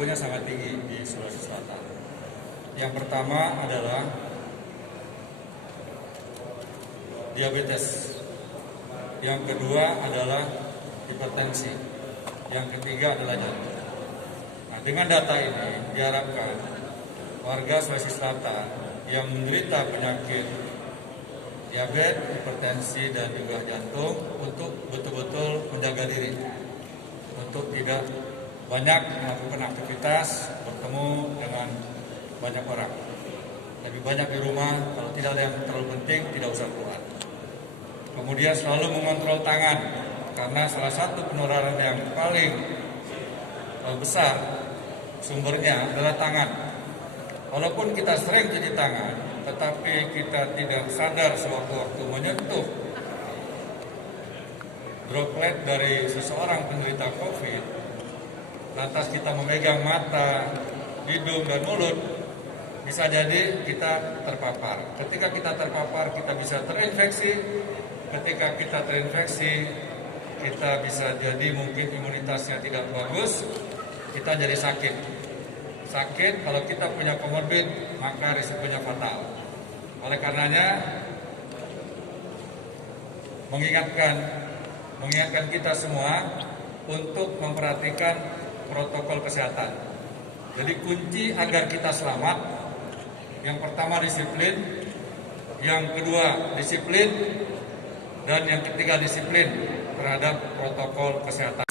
risikonya sangat tinggi di Sulawesi Selatan. Yang pertama adalah diabetes. Yang kedua adalah hipertensi. Yang ketiga adalah jantung. Nah, dengan data ini diharapkan warga Sulawesi Selatan yang menderita penyakit diabetes, hipertensi, dan juga jantung untuk betul-betul menjaga diri, untuk tidak banyak melakukan aktivitas, bertemu dengan banyak orang. Lebih banyak di rumah, kalau tidak ada yang terlalu penting, tidak usah keluar. Kemudian selalu mengontrol tangan, karena salah satu penularan yang paling besar sumbernya adalah tangan. Walaupun kita sering cuci tangan, tetapi kita tidak sadar sewaktu-waktu menyentuh droplet dari seseorang penderita COVID, lantas kita memegang mata, hidung, dan mulut, bisa jadi kita terpapar. Ketika kita terpapar, kita bisa terinfeksi. Ketika kita terinfeksi, kita bisa jadi mungkin imunitasnya tidak bagus, kita jadi sakit. Sakit, kalau kita punya komorbid, maka risikonya fatal. Oleh karenanya, mengingatkan kita semua untuk memperhatikan protokol kesehatan. Jadi kunci agar kita selamat, yang pertama disiplin, yang kedua disiplin, dan yang ketiga disiplin terhadap protokol kesehatan.